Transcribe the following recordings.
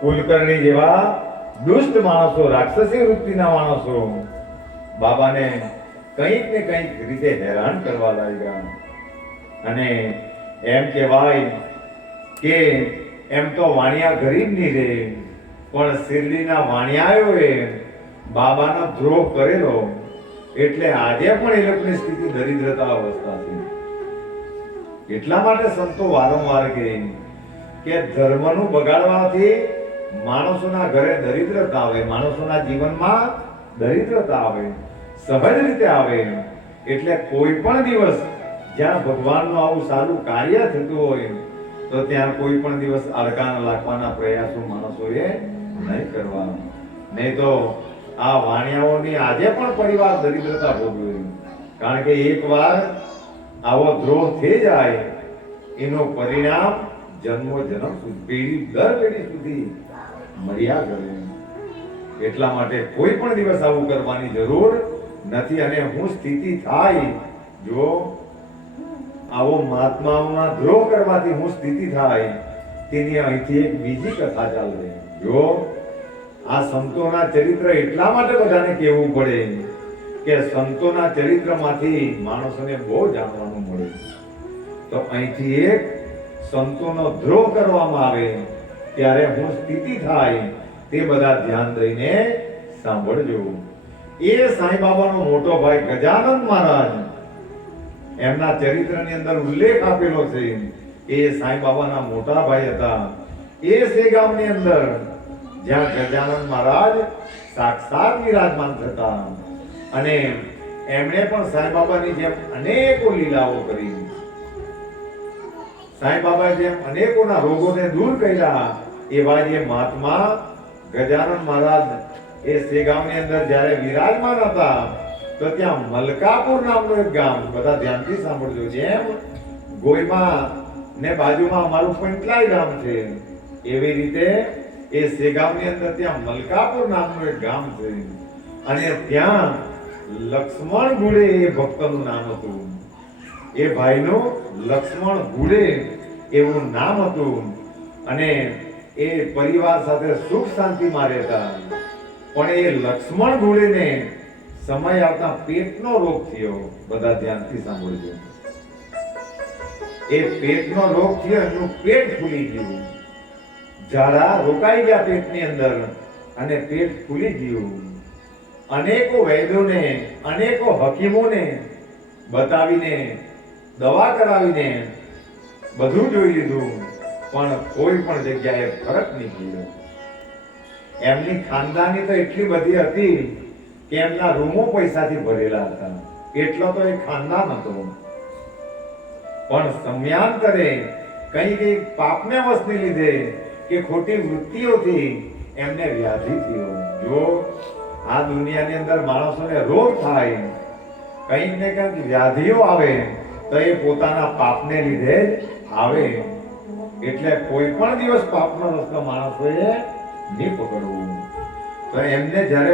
कुलकर्णी जेवा दुष्ट माणसो राक्षसी वृत्तिना माणसो बाबाने કંઈક ને કંઈક રીતે હેરાન કરવા લાગ્યા અને એમ કહેવાય કે એમ તો વાણિયા ગરીબ ની રે પણ શિરડીના વાણિયાઓએ બાબાનો દ્રોહ કરેલો એટલે આજે પણ એ લોકોની સ્થિતિ દરિદ્રતા અવસ્થા છે। એટલા માટે સંતો વારંવાર કહે કે ધર્મનું બગાડવાથી માણસોના ઘરે દરિદ્રતા આવે, માણસોના જીવનમાં દરિદ્રતા આવે, સહજ રીતે આવે। એટલે કોઈ પણ દિવસ જ્યાં ભગવાનનું આવું સારું કાર્ય થતું હોય તો ત્યાં કોઈ પણ દિવસ અડકાના લાખવાના પ્રયાસો માણસોએ નહીં કરવા. નહીં તો આ વાણિયાઓની આજે પણ પરિવાર દરિદ્રતા ભોગવે. કારણ કે એકવાર આવો દ્રોહ થઈ જાય એનું પરિણામ જન્મો જન્મ સુધી પેઢી દર પેઢી સુધી મળ્યા કરે. એટલા માટે કોઈ પણ દિવસ આવું કરવાની જરૂર નથી. અને હું સ્થિતિ થાય, જો આવો મહાત્માઓના દ્રોહ કરવાથી હું સ્થિતિ થાય, તેની અહીંથી એક બીજી કથા ચાલે. જો આ સંતોના ચરિત્ર એટલા માટે બધાને કહેવું પડે કે સંતોના ચરિત્રમાંથી માણસોને બહુ જાણવાનું મળે. તો અહીંથી એક સંતોનો દ્રોહ કરવામાં આવે ત્યારે હું સ્થિતિ થાય તે બધા ધ્યાન દઈને સાંભળજો. એ સાંઈ બાબાનો મોટો ભાઈ ગજાનંદ મહારાજ, એમના ચરિત્રની અંદર ઉલ્લેખ આપેલો છે. એ સાંઈ બાબાના મોટા ભાઈ હતા. એ સેગામની અંદર જ્યાં ગજાનંદ મહારાજ સાક્ષાત વિરાજમાન થતા અને એમણે પણ સાંઈ બાબાની જેમ અનેકો લીલાઓ કરી. સાંઈ બાબા જેમ અનેકોના રોગોને દૂર કર્યા. એવા જે મહાત્મા ગજાનંદ મહારાજ એ સેગામની અંદર જ્યારે વિરાજમાન હતા તો ત્યાં મલકાપુર નામનું એક ગામ, બધા ધ્યાનથી સાંભળજો, જેમ ગોયમાં ને બાજુમાં અમારું પંટલાઈ ગામ છે એવી રીતે એ સેગામની અંદર ત્યાં મલકાપુર નામનું એક ગામ છે. અને ત્યાં લક્ષ્મણ ગુડે એ ભક્તનું નામ હતું. એ ભાઈનું લક્ષ્મણ ગુડે એવું નામ હતું. અને એ પરિવાર સાથે સુખ શાંતિમાં રહેતા. પણ એ લક્ષ્મણ ગુડેને સમય આવતા પેટનો રોગ થયો. બધા ધ્યાનથી સાંભળજો. એ પેટનો રોગ થયો, એમનું પેટ ફૂલી ગયું. ઝાડા રોકાઈ ગયા પેટની અંદર અને પેટ ફૂલી ગયું. અનેકો વૈદ્યોને, અનેકો હકીમોને બતાવીને, દવા કરાવીને બધું જોઈ લીધું, પણ કોઈ પણ જગ્યાએ ફરક નહીં પડ્યો. એમની ખાનદાની તો એટલી બધી હતી કે એમના રૂમો પૈસાથી ભરેલા હતા. એટલો તો એ ખાનદાન હતો. પણ સમયાંતરે કઈ પાપને વસને લીધે કે ખોટી વૃત્તિઓથી એમને વ્યાધિ થયો. જો આ દુનિયાની અંદર માણસોને રોગ થાય, કંઈક ને કંઈક વ્યાધિઓ આવે તો એ પોતાના પાપને લીધે જ આવે. એટલે કોઈ પણ દિવસ પાપનો રસ્તો માણસોએ નહીં પકડવું. તો એમને જ્યારે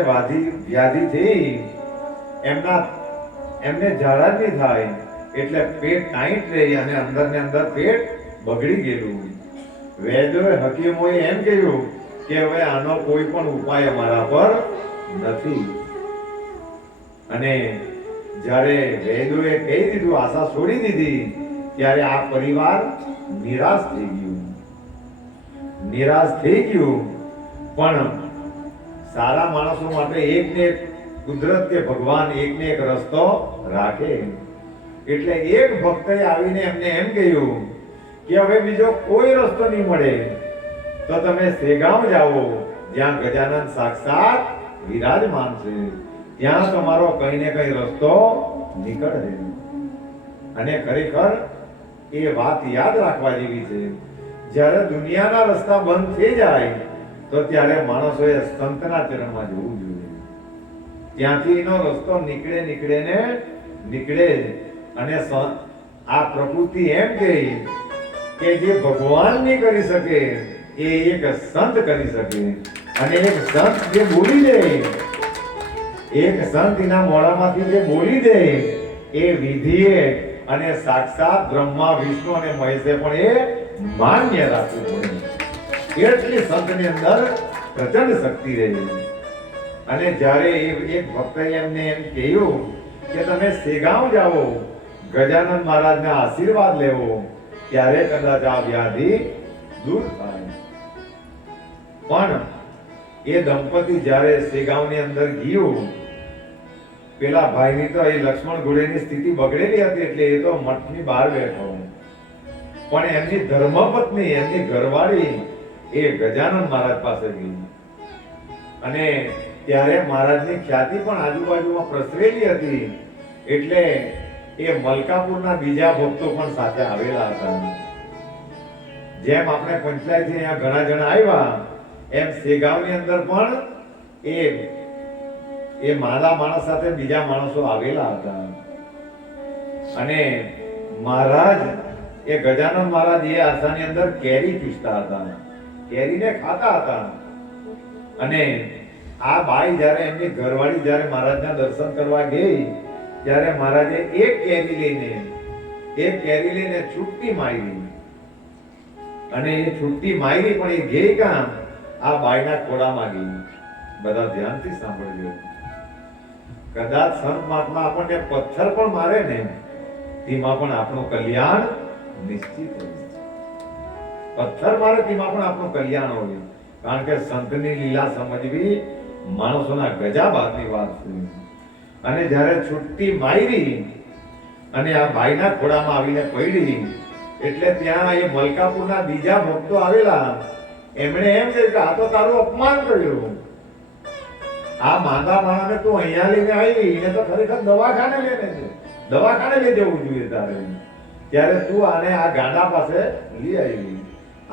વ્યાધિ થઈ, એમને ઝાડા જ નહીં થાય એટલે પેટ ટાઈટ રહી અને અંદર ને અંદર પેટ બગડી ગયેલું. વૈદ્યોએ, હકીમોએ એમ કહ્યું કે હવે આનો કોઈ પણ ઉપાય અમારા પર નથી. અને જ્યારે વૈદ્યોએ કહી દીધું, આશા છોડી દીધી, ત્યારે આ પરિવાર નિરાશ થઈ ગયું. પણ સારા માણસો માટે એક ને એક કુદરત કે ભગવાન એક ને એક રસ્તો રાખે. એટલે એક ભક્તએ આવીને એમને એમ કહ્યું કે હવે બીજો કોઈ રસ્તો નહીં મળે તો તમે સેગામ જાઓ, જ્યાં ગજાનંદ સાક્ષાત વિરાજમાન છે. ત્યાં તમારો કઈ ને કઈ રસ્તો નીકળે. અને ખરેખર એ વાત યાદ રાખવા જેવી છે. જ્યારે દુનિયાના રસ્તા બંધ થઈ જાય તો ત્યારે માણસોએ સંતના ચરણમાં જવું જોઈએ. ત્યાંથી એનો રસ્તો નીકળે. અને આ પ્રકૃતિ એમ કહે કે જે ભગવાન નહીં કરી શકે એ એક સંત કરી શકે. અને એક સંત જે બોલી દે, એક સંત એના મોઢામાંથી જે બોલી દે એ વિધિએ અને સાક્ષાત બ્રહ્મા, વિષ્ણુ અને મહેશે પણ એ માન્ય રાખવું પડે. એટલી સંતની અંદર પ્રચંડ શક્તિ રહી. અને જ્યારે એક ભક્તએ એમને એમ કહ્યું કે તમે સેગામ જાઓ, ગજાનંદ મહારાજના આશીર્વાદ લેવો, ત્યારે કદાચ આ વ્યાધિ દૂર થાય. પણ એ દંપતી જ્યારે સેગામની અંદર ગયું, પેલા ભાઈની તો એ લક્ષ્મણ ઘોડેની સ્થિતિ બગડેલી હતી એટલે એ તો મઠની બહાર બેઠો. પણ એમની ધર્મપત્ની, એમની ઘરવાળી એ ગજાનંદ મહારાજ પાસે ગઈ. અને ત્યારે મહારાજની ખ્યાતિ પણ આજુબાજુમાં પ્રસરેલી હતી. એટલે એ મલકાપુરના બીજા ભક્તો પણ સાથે આવેલા હતા. જેમ આપણે પંચાયતથી અહીંયા ઘણા જણા આવ્યા એમ સેગાવની અંદર પણ એ માદા માણસ સાથે બીજા માણસો આવેલા હતા અને મહારાજ એ ગજાનન મહારાજ એ આસાની અંદર કેરી ચૂસતા હતા, કેરીને ખાતા હતા. અને આ બાઈ જ્યારે એમની ઘરવાળી જ્યારે મહારાજના દર્શન કરવા ગઈ ત્યારે મહારાજે એક કેરી લઈને છૂટી મારી અને એ છૂટી મારી પણ એ ગઈ કામ આ બાઈના ખોળામાં ગઈ. બધા ધ્યાનથી સાંભળજો. કદાચ સંત મહાત્મા આપણને પથ્થર પણ મારે ને તેમાં પણ આપણું કલ્યાણ નિશ્ચિત હોય. પથ્થર મારે તેમાં પણ આપણું કલ્યાણ હોય. કારણ કે સંતની લીલા સમજવી માણસોના ગજા બહારની વાત છે. અને જ્યારે છુટ્ટી મારી અને આ ભાઈના ખોળામાં આવીને પડી એટલે ત્યાં એ મલકાપુરના બીજા ભક્તો આવેલા. એમણે એમ કહ્યું કે આ તો તારું અપમાન કર્યું. આ માંદા માણસને તું અહીંયા લઈને આવી, એને તો ખરેખર દવાખાને લઈ જવું જોઈએ તારે. ત્યારે તું આને આ ગાંડા પાસે લઈ આવી.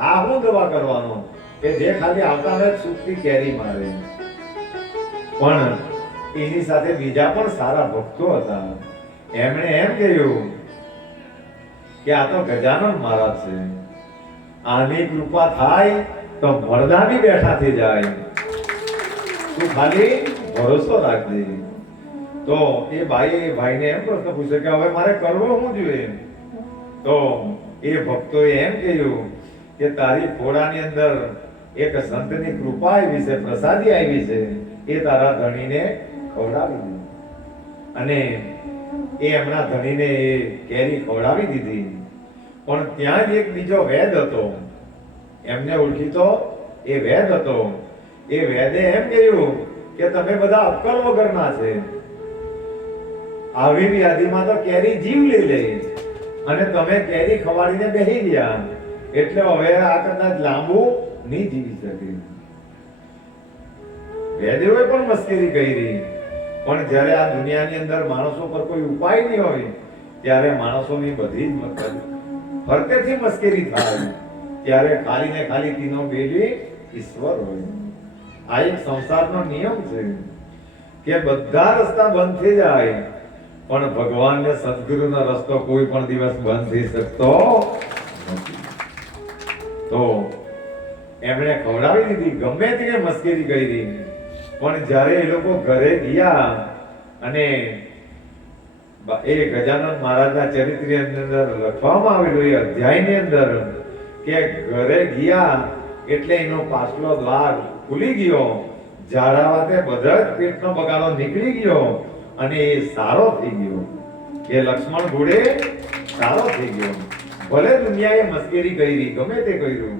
આ હું દવા કરવાનો કે જે ખાલી આવતાને સુખથી કેરી મારે. પણ એની સાથે બીજા પણ સારા ભક્તો હતા. એમણે એમ કહ્યું કે આ તો ગજાનન મહારાજ છે, આની કૃપા થાય તો મળદા બી બેઠા થઈ જાય, તું ખાલી ભરોસો રાખજે. તો એ ભાઈને એમ પ્રશ્ન પૂછે કે હવે મારે કરવું શું જોઈએ? તો એ ભક્તોએ એમ કહ્યું કે તારી ખોળાની અંદર એક સંતની કૃપા આવી છે, પ્રસાદી આવી છે, એ તારા ધણીને ખવડાવી દે. અને એ એમના ધણીને એ કેરી ખવડાવી દીધી. પણ ત્યાં જ એક બીજો વેદ હતો, એમને ઓળખીતો એ વેદ હતો. એ વેદે એમ કહ્યું કે તમે બધા અક્કલ વગરના છે, આવી વ્યાધિમાં તો કેરી જીવ લઈ લે અને તમે કેરી ખવાડીને બેસી ગયા, એટલે હવે આ કદાચ લાંબુ નહીં જીવી શકે. વેદેઓએ પણ મસ્કરી કરી. પણ જ્યારે આ દુનિયાની અંદર માણસો પર કોઈ ઉપાય નહીં હોય ત્યારે માણસોની બધી જ ફરતેથી મસ્કરી થાય. ત્યારે ખાલી ને ખાલી તીનો બેલી ઈશ્વર હોય. આ એક સંસારનો નિયમ છે કે બધા રસ્તા બંધ થઈ જાય પણ ભગવાન ને સદગુરુનો રસ્તો કોઈ પણ દિવસ બંધ થઈ શકતો નથી. તો એમણે ખવડાવી દીધી, ગમે તેને મસ્કરી કરી. પણ જ્યારે એ લોકો ઘરે ગયા અને એ ગજાનન મહારાજના ચરિત્રની અંદર લખવામાં આવેલું એ અધ્યાયની અંદર કે ઘરે ગયા એટલે એનો પાછલો દ્વાર ખુલી ગયો, ઝાડાવાતે બધા જ પેટનો બગાડો નીકળી ગયો અને એ સારો થઈ ગયો. એ લક્ષ્મણ ઘોડે સારો થઈ ગયો. ભલે દુનિયાએ મસ્કરી કરી, ગમે તે કર્યું,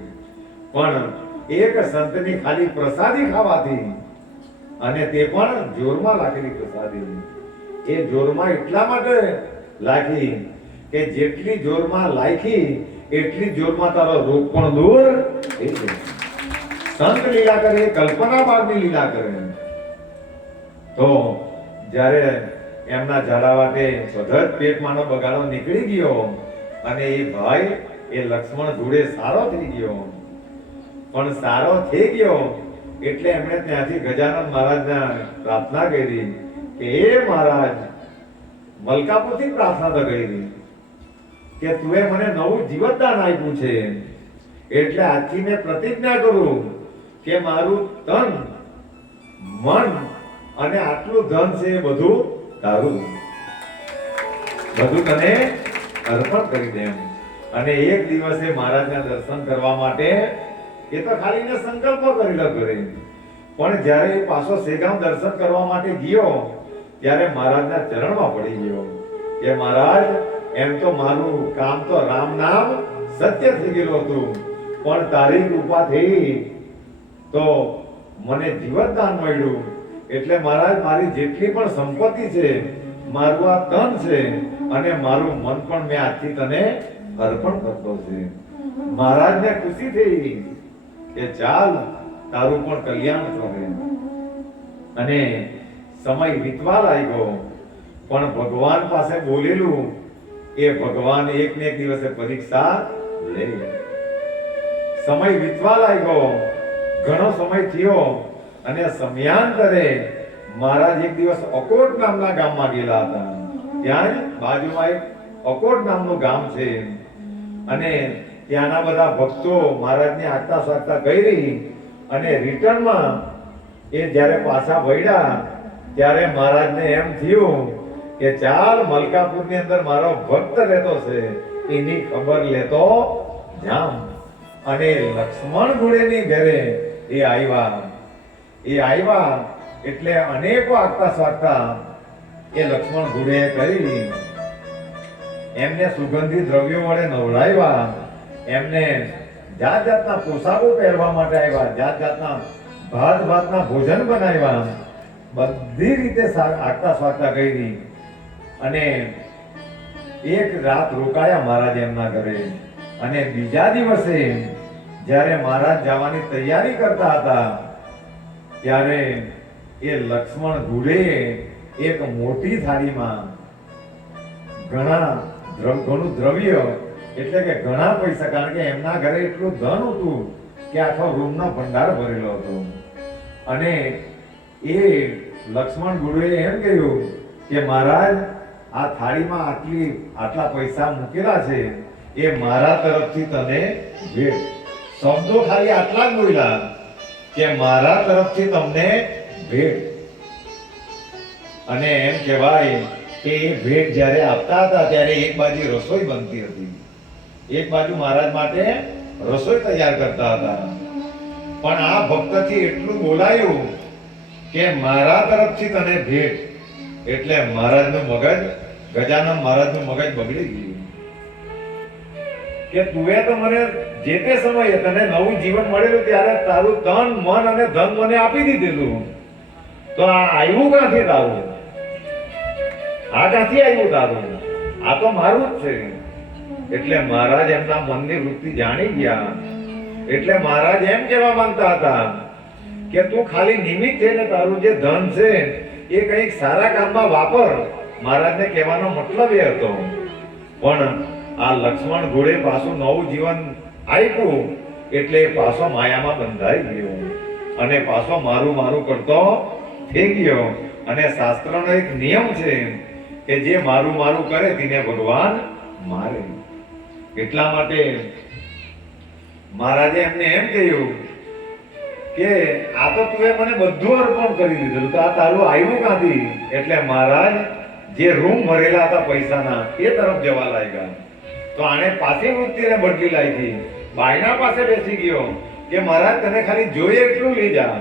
પણ એક સંતની ખાલી પ્રસાદી ખાવાથી, અને તે પણ જોરમાં લાખેલી પ્રસાદી. એ જોરમાં એટલા માટે લાખી કે જેટલી જોરમાં લાખી એટલી જોરમાં તારો રોગ પણ દૂર થઈ જાય. સંત લીલા કરે, કલ્પના બહારની લીલા કરે. તો જ્યારે એમના ઝાડાવાટે બધા જ પેટમાંનો બગાડો નીકળી ગયો અને એ ભાઈ એ લક્ષ્મણ ધૂળે સારો થઈ ગયો. પણ સારો થઈ ગયો એટલે એમણે ત્યાંથી ગજાનન મહારાજને પ્રાર્થના કરી કે હે મહારાજ, મલકાપુરથી પ્રાર્થના તો કરી કે તુએ મને નવું જીવતદાન આપ્યું છે, એટલે આજથી મેં પ્રતિજ્ઞા કરું કે મારું તન, મન અને આટલું ધન છે એ બધું તારું, બધું તને અર્પણ કરી દેમ. અને એક દિવસે મહારાજના દર્શન કરવા માટે એ તો ખાલી ને સંકલ્પ કરેલો કરે. પણ જ્યારે એ પાછો સેગામ દર્શન કરવા માટે ગયો ત્યારે મહારાજના ચરણમાં પડી ગયો કે મહારાજ, એમ તો મારું કામ તો રામ નામ સત્ય થઈ ગયેલું હતું, પણ તારી કૃપાથી તો મને જીવતદાન મળ્યું. એટલે મહારાજ, મારી જેટલી પણ સંપત્તિ છે, મારું આ તન છે અને મારું મન પણ મેં આજથી તને અર્પણ કરતો છે. મહારાજને ખુશી થઈ કે ચાલ, તારું પણ કલ્યાણ થશે. અને સમય વીતવા લાગ્યો પણ ભગવાન પાસે બોલેલું એ ભગવાન એક ને એક દિવસે પરીક્ષા લે. સમય વીતવા લાગ્યો, ઘણો સમય થયો અને સમયાંતરે મહારાજ એક દિવસ અકોટ નામના ગામમાં ગયેલા હતા. ત્યાં જ બાજુમાં એક અકોટ નામનું ગામ છે અને ત્યાંના બધા ભક્તો મહારાજને આગતા સ્વાગતા કરી અને રિટર્નમાં એ જ્યારે પાછા વળ્યા ત્યારે મહારાજને એમ થયું કે ચાલ મલકાપુરની અંદર મારો ભક્ત રહેતો છે એની ખબર લેતો જામ. અને લક્ષ્મણ ઘોડેની ઘરે એ આવ્યા એટલે અનેકો આગતા સ્વાગતા એ લક્ષ્મણ ઘોડે કરી. એમને સુગંધી દ્રવ્યો વડે નવડાવ્યા, એમને જાત જાતના પોશાકો પહેરવા માટે આવ્યા, જાત જાતના ભાતના ભોજન બનાવ્યા, બધી રીતે આગતા સ્વાગતા કરી. અને એક રાત રોકાયા મહારાજ એમના ઘરે. અને બીજા દિવસે જ્યારે મહારાજ જવાની તૈયારી કરતા હતા ત્યારે એ લક્ષ્મણ ઘોડે એક મોટી થાળીમાં ઘણું દ્રવ્ય એટલે કે ઘણા પૈસા, કારણ કે એમના ઘરે એટલું ધન હતું કે આખો રૂમનો ભંડાર ભરેલો હતો. અને એ લક્ષ્મણ ઘોડે એમ કહ્યું કે મહારાજ આ થાળીમાં આટલા પૈસા મૂકેલા છે એ મારા તરફથી તને ભેટ. શબ્દો ખાલી આટલા જ બોલ્યા કે મારા તરફથી તમને ભેટ. અને એમ કહેવાય કે એ ભેટ જ્યારે આપતા હતા ત્યારે એક બાજુ રસોઈ બનતી હતી, એક બાજુ મહારાજ માટે રસોઈ તૈયાર કરતા હતા. પણ આ ભક્તથી એટલું બોલાયું કે મારા તરફથી તને ભેટ. એટલે મહારાજનું મગજ, ગજાનન મહારાજનું મગજ બગડી ગયું કે તુએ તો મને જે તે સમયે તને નવું જીવન મળેલું ત્યારે તારું તન મન અને ધન મને આપી દીધેલું, તો આ આવ્યું ક્યાંથી તારું? આ ક્યાંથી આવ્યું તારું? આ તો મારું જ છે. એટલે મહારાજ એમના મનની વૃત્તિ જાણી ગયા. એટલે મહારાજ એમ કહેવા માંગતા હતા કે તું ખાલી નિમિત્ત છે ને તારું જે ધન છે એ કંઈક સારા કામમાં વાપર. મહારાજને કહેવાનો મતલબ એ હતો. પણ આ લક્ષ્મણ ઘોડે પાછું નવું જીવન આપ્યું એટલે પાછો માયામાં બંધાઈ ગયો અને પાછો મારું કરતો થઈ ગયો. અને શાસ્ત્રનો એક નિયમ છે કે જે મારું કરે તેને ભગવાન મારે. એટલા માટે મહારાજે એમને એમ કહ્યું કે આ તો તું મને બધું અર્પણ કરી દીધું, તો આ તારું આવ્યું ક્યાંથી? એટલે મહારાજ જે રૂમ ભરેલા હતા પૈસાના એ તરફ જવા લાગ્યા. તો આને પાછી વૃત્તિને બદલી લાગી, બાયના પાસે બેસી ગયો કે મહારાજ તને ખાલી જોઈએ એટલું લઈ જા.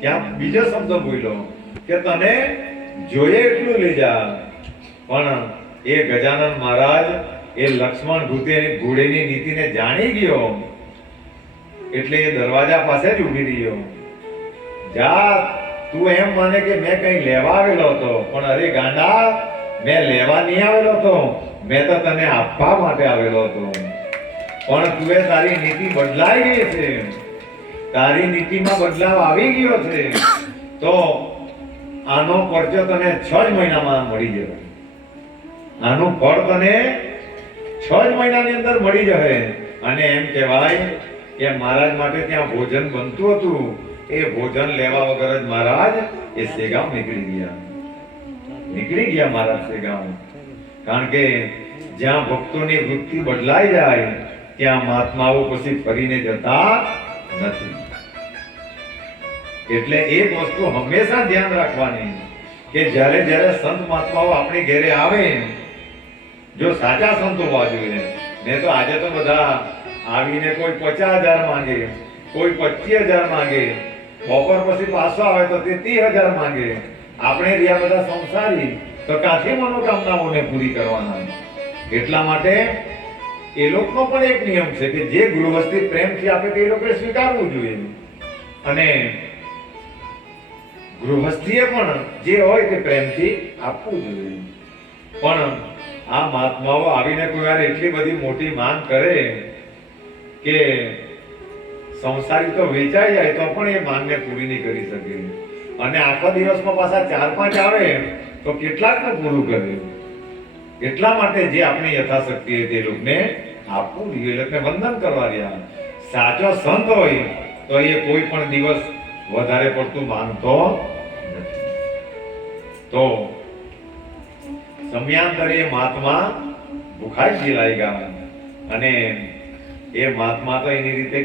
ત્યાં બીજો શબ્દ બોલ્યો કે તને જોઈએ એટલું લઈ જા. પણ એ ગજાનન મહારાજ એ લક્ષ્મણ ઘોડેની નીતિને જાણી ગયો એટલે એ દરવાજા પાસે જ ઊભી રહ્યો. જા, તું એમ માને કે મેં કઈ લેવા આવેલો હતો, પણ અરે ગાંડા, મેં લેવા નહીં આવેલો હતો, મેં તો તને આપવા માટે આવેલો હતો. પણ તું તારી નીતિ બદલાઈ ગઈ છે, તારી નીતિમાં બદલાવ આવી ગયો છે, તો આનો પરચો તને 6 જ મહિનામાં મળી જશે. આનું ફળ તને 6 જ મહિનાની અંદર મળી જશે. અને એમ કહેવાય કે મહારાજ માટે ત્યાં ભોજન બનતું હતું, એ ભોજન લેવા વગર જ મહારાજ એ સેગામ નીકળી ગયા મહારાજ સેગામ. કારણ કે જ્યાં ભક્તોની વૃત્તિ બદલાઈ જાય ત્યાં મહાત્માઓ પછી ફરીને જતા નથી. એટલે એક વસ્તુ હંમેશા ધ્યાન રાખવાની કે જ્યારે જ્યારે સંત મહાત્માઓ આપણી ઘરે આવે, જો સાચા સંતો હોવા જોઈએ. ને તો આજે તો બધા આવીને કોઈ 50,000 માંગે, કોઈ 25,000 માંગે, બપોર પછી પાછો આવે તો તે 30,000 માંગે. આપણે રહ્યા બધા સંસારી, તો કાથી મનોકામનાઓને પૂરી કરવાના? એટલા માટે એ લોકોનો પણ એક નિયમ છે કે જે ગૃહસ્થી પ્રેમથી આપે તે લોકોએ સ્વીકારવું જોઈએ. અને ગૃહસ્થીએ પણ જે હોય તે પ્રેમથી આપવું જોઈએ. પણ આ મહાત્માઓ આવીને કોઈ વાર એટલી બધી મોટી માંગ કરે કે સંસારી તો વેચાઈ જાય તો પણ એ માંગને પૂરી નહીં કરી શકે. અને આખા દિવસમાં પાછા 4-5 આવે તો કેટલાકને પૂરું કરે. એટલા માટે જે આપણી યથાશક્તિ તે લોકોને આપવું જોઈએ, એટલે વંદન કરવા રહ્યા. સાચો સંત હોય તો એ કોઈ પણ દિવસ વધારે પડતું માંગતો નથી. તો સમયાંતરે એ મહાત્મા ભૂખાઈ લાગ્યા અને એ મહાત્મા તો એની રીતે